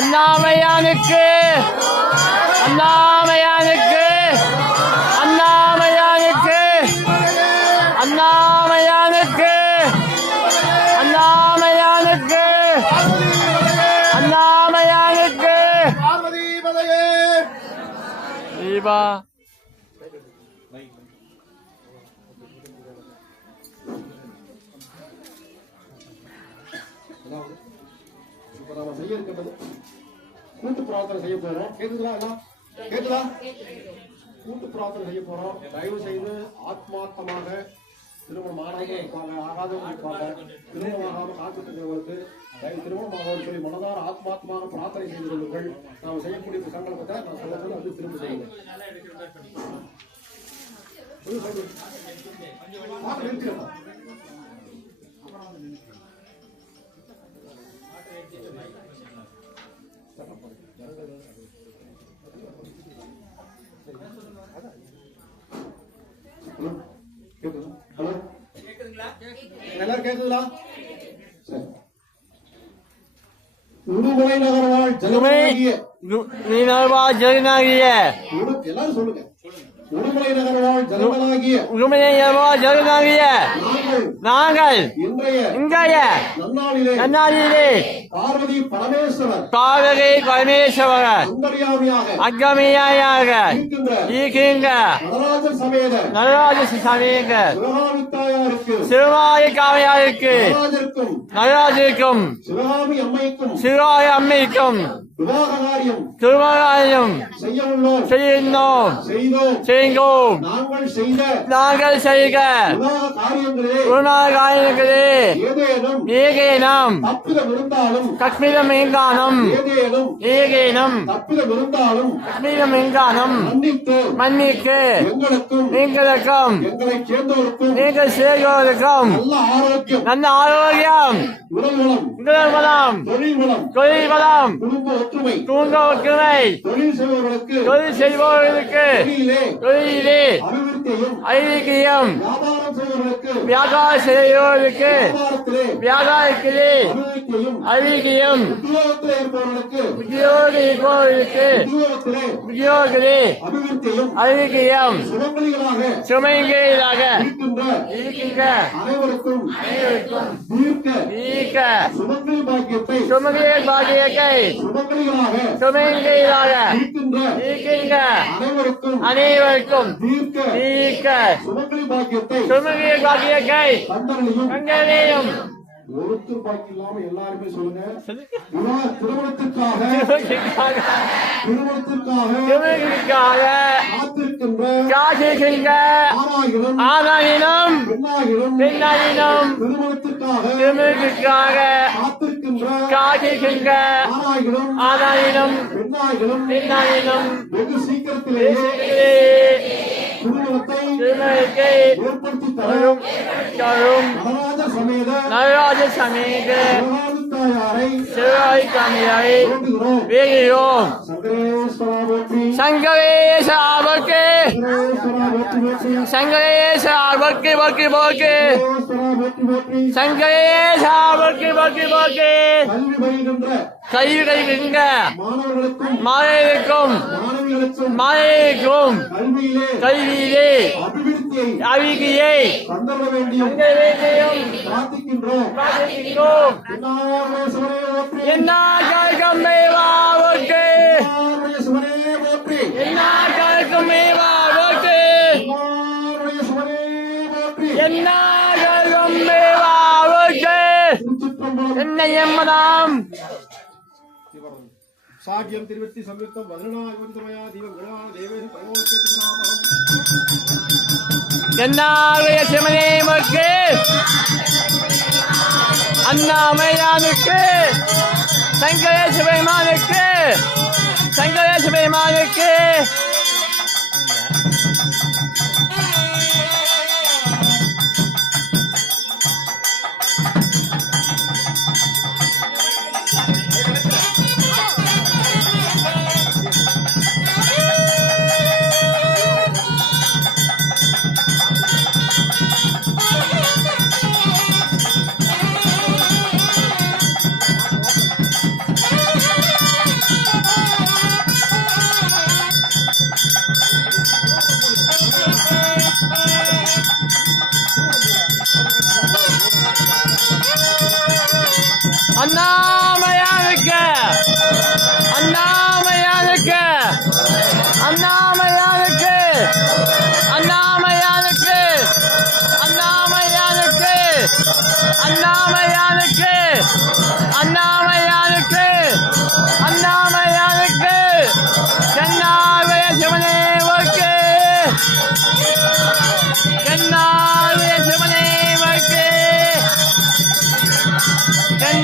அண்ணாமலையானுக்கு அண்ணாமலையானுக்கு அண்ணாமலையானுக்கு அண்ணாமலையானுக்கு அண்ணாமலையானுக்கு அண்ணாமலையானுக்கு பார்வதி பதையே தீபா இப்ப நாம செய்ய இருக்கின்றது கூட்டு பிரார்த்தனை செய்ய போறோம். கேக்குதா எல்லாம்? கேக்குதா? கூட்டு பிரார்த்தனை செய்ய போறோம். தயவு செய்து ஆத்மார்த்தமாக திருமணம் ஆகாதவங்க இருப்பாங்க, ஆகாதவங்க இருப்பாங்க, திருமணம் ஆகாம காத்துக்கிறவங்களுக்கு திருமணம் ஆகாமல் சொல்லி மனதார ஆத்மார்த்தமாக பிரார்த்தனை செய்து கொள்ளுங்கள். நாம் செய்யக்கூடிய சங்கல்பத்தை நான் சொல்ல வந்து திரும்ப செய்யுங்க. ஹலோ, எல்லாரும் கேக்குதுங்களா? சரி. உடுமலை நகர்வாழ் ஜெகநாயகியே ஜெகநாயகிய எல்லாரும் சொல்லுங்க. உடுமலை நகர்வாழ் ஜெகநாயகிய உடுமலை ஜெகநாயகிய நாங்கள் இன்றைய நன்னாளிலே பார்வதி பரமேஸ்வரர் அங்கமியாக இருக்கின்ற நடராஜ சமேத சிவகாமி காமையாருக்கு நடராஜருக்கும் சிவகாமி அம்மைக்கும் திருமணம் செய்தோம் நாங்கள் செய்த காரியங்களே ஏகேனம் கஷ்மீரம் எங்கானம் மன்னிக்கு எங்களுக்கும் நீங்கள் சேர்ந்தோருக்கும் நல்ல ஆரோக்கியம் உடல் வளம் தொழில் வளம் குடும்ப ஒற்றுமை தொழில் செய்பவர்களுக்கு தொழிலே ஐக்கியம் வியாபாரம் செய்பவர்களுக்கு வியாபாரத்திலே ஐக்கியம் உத்தியோகத்திலே ஐக்கியம் சுமைகளாக இருக்கின்ற அனைவருக்கும் சுமங்கலி பாக்கியத்தை சுமங்கலிகளாக இருக்கின்ற அனைவருக்கும் சுமங்கலி பாக்கியத்தை கண்டறியும் ஒருத்தர் பாக்கி இல்லாம எல்லாருமே சொல்லுங்க. திருமணத்திற்காக காத்திருக்கின்ற ஆணாயினும் பெண்ணாயினும் திருமணத்திற்காக காத்திருக்கின்ற ஆணாயினும் பெண்ணாயினும் வெகு சீக்கிரத்திலேயே திருமணத்தை ஏற்படுத்தி தரும் நடராஜ சமேத சிவகாமி காமியாரை வேகிறோம். சங்கரேஸ்வரருக்கு சங்கரேஸ்வரருக்கு போக்கி போக்கி சங்கரேஸ்வரருக்கு கல்வி கல்விங்க மாணவர்களுக்கும் கல்வியிலே அவிகியை என்ன கல்கம்மேவாவுக்கு என்ன கல்கம்மேவாவுக்கு என்ன கல்கம்மேவாவுக்கு என்ன எம்மதாம் சாட்சியம் திருவத்தி சம்யுக்தம் பதினா யோதிதமயா தீபம் குணவான தேவேஷு பரமோச்சனாமம் என்னாலய சிவனேமக்கு அண்ணாமலையானுக்கு சங்கரேச பெருமானுக்கு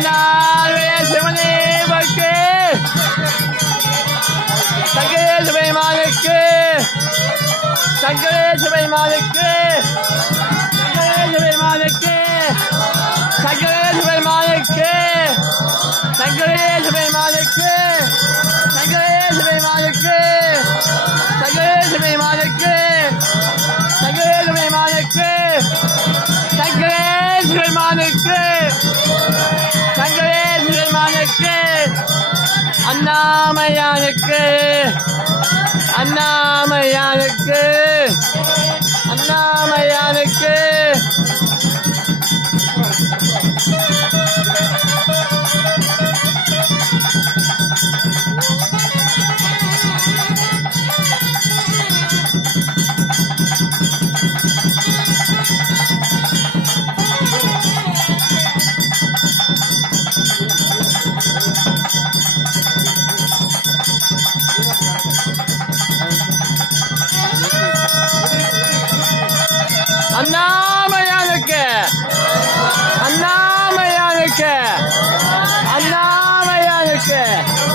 அண்ணாமய சிவனே பக்தி சங்கரேச பெருமானுக்கு சங்கரேச பெருமானுக்கு சங்கரேச பெருமானுக்கு சங்கரேச பெருமானுக்கு சங்கரேச பெருமானுக்கு சங்கரேச பெருமானுக்கு சங்கரேச பெருமானுக்கு சங்கரேச பெருமானுக்கு சங்கரேச பெருமானுக்கு அண்ணாமயானுக்கு அண்ணாமயானுக்கு அண்ணாமயானுக்கு அண்ணாமயானுக்கு அண்ணாமயானுக்கு அண்ணாமயானுக்கு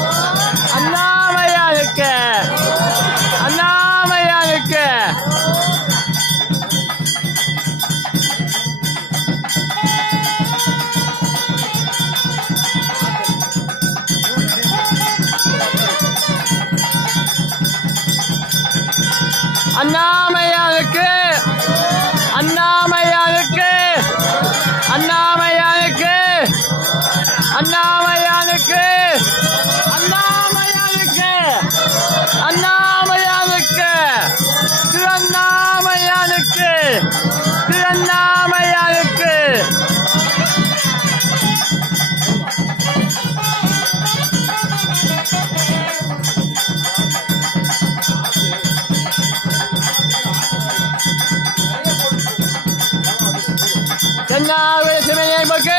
அண்ணாமயானுக்கு அண்ணாமயானுக்கு அண்ணாமயானுக்கு அண்ணாமயானுக்கு அண்ணாமயானுக்கு அண்ணாமயானுக்கு அண்ணாமயானுக்கு அண்ணாமயானுக்கு திருஅண்ணாமயானுக்கு திருஅண்ணாமயானுக்கு தென்னாவுடைய சிவனே பக்தி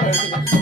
எடுத்துக்கோ.